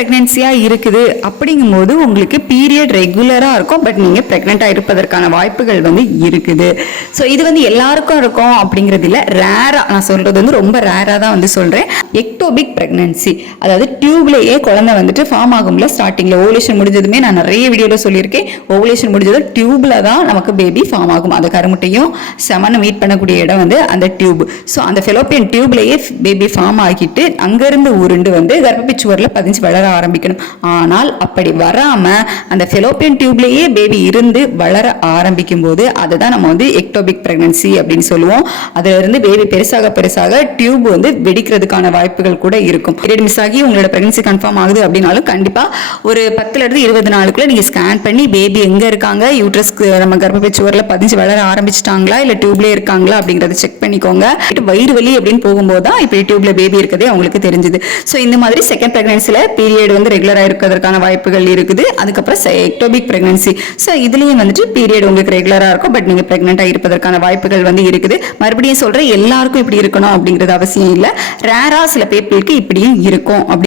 ப்ரெக்னென்சியாக இருக்குது அப்படிங்கும்போது உங்களுக்கு பீரியட் ரெகுலராக இருக்கும், பட் நீங்கள் ப்ரெக்னெண்ட்டாக இருப்பதற்கான வாய்ப்புகள் வந்து இருக்குது. ஸோ இது வந்து எல்லாருக்கும் இருக்கும் அப்படிங்கிறது இல்லை, ரேராக நான் சொல்கிறது வந்து ரொம்ப ரேராக தான் வந்து சொல்கிறேன். எக்டோபிக் ப்ரெக்னென்சி, அதாவது டியூப்லேயே குழந்தை வந்துட்டு ஃபார்ம் ஆகும்ல ஸ்டார்டிங்கில். ஓவலேஷன் முடிஞ்சதுமே நான் நிறைய வீடியோவில் சொல்லியிருக்கேன், ஓவலேஷன் முடிஞ்சதும் டியூப்ல தான் நமக்கு பேபி ஃபார்ம் ஆகும். அந்த கருமுட்டையும் செமனை மீட் பண்ணக்கூடிய இடம் வந்து அந்த டியூப். ஸோ அந்த ஃபெலோப்பியன் டியூப்லேயே பேபி ஃபார்ம் ஆகிட்டு அங்கேருந்து உருண்டு வந்து கர்ப்பப்பை சுவரில் பதிஞ்சு வளர ஆரம்பிக்கணும். ஆனால் அப்படி வராமல் அந்த ஃபெலோப்பியன் டியூப்லேயே பேபி இருந்து வளர ஆரம்பிக்கும் போது அதை தான் நம்ம வந்து எக்டோபிக் ப்ரெக்னன்சி அப்படின்னு சொல்லுவோம். அதிலிருந்து பேபி பெருசாக பெருசாக டியூப் வந்து வெடிக்கிறதுக்கான வாய்ப்புகள் கூட இருக்கும். பீரியட் மிஸ் ஆகி உங்களோட ப்ரெக்னன்சி கன்ஃபார்ம் ஆகுது அப்படின்னாலும் கண்டிப்பாக ஒரு 10லிருந்து 20 நாளுக்குள்ள நீங்கள் ஸ்கேன் பண்ணி பேபி எங்கே இருக்காங்க, யூட்ரஸ்க்கு நம்ம கர்ப்பப்பை சுவரில் பதிஞ்சு வளர ஆரம்பிச்சிட்டாங்களா இல்லை டியூப்லேயே இருக்காங்களா அப்படிங்கிறத செக் பண்ணிக்கோங்க. வயிறு வலி அப்படின்னு போகும்போது தான் இப்படி டியூப்ல பேபி இருக்கதே அவங்களுக்கு தெரிஞ்சுது. ஸோ இந்த மாதிரி செகண்ட் ப்ரெக்னன்சியில் பீரியட் வந்து ரெகுலராக இருக்கிறதுக்கான வாய்ப்புகள் இருக்குது. அதுக்கப்புறம் எக்டோபிக் ப்ரெக்னன்சி, ஸோ இதுலேயும் வந்துட்டு பீரியட் உங்களுக்கு ரெகுலராக இருக்கும், பட் நீங்கள் ப்ரெக்னெண்ட்டாக இருப்பதற்கான வாய்ப்புகள் வந்து இருக்குது. மறுபடியும் சொல்கிறேன், எல்லாருக்கும் இப்படி இருக்கணும் அப்படிங்கிறது அவசியம் இல்லை, ரேராக சில பேருக்கு இப்படியும் இருக்கும் அப்படி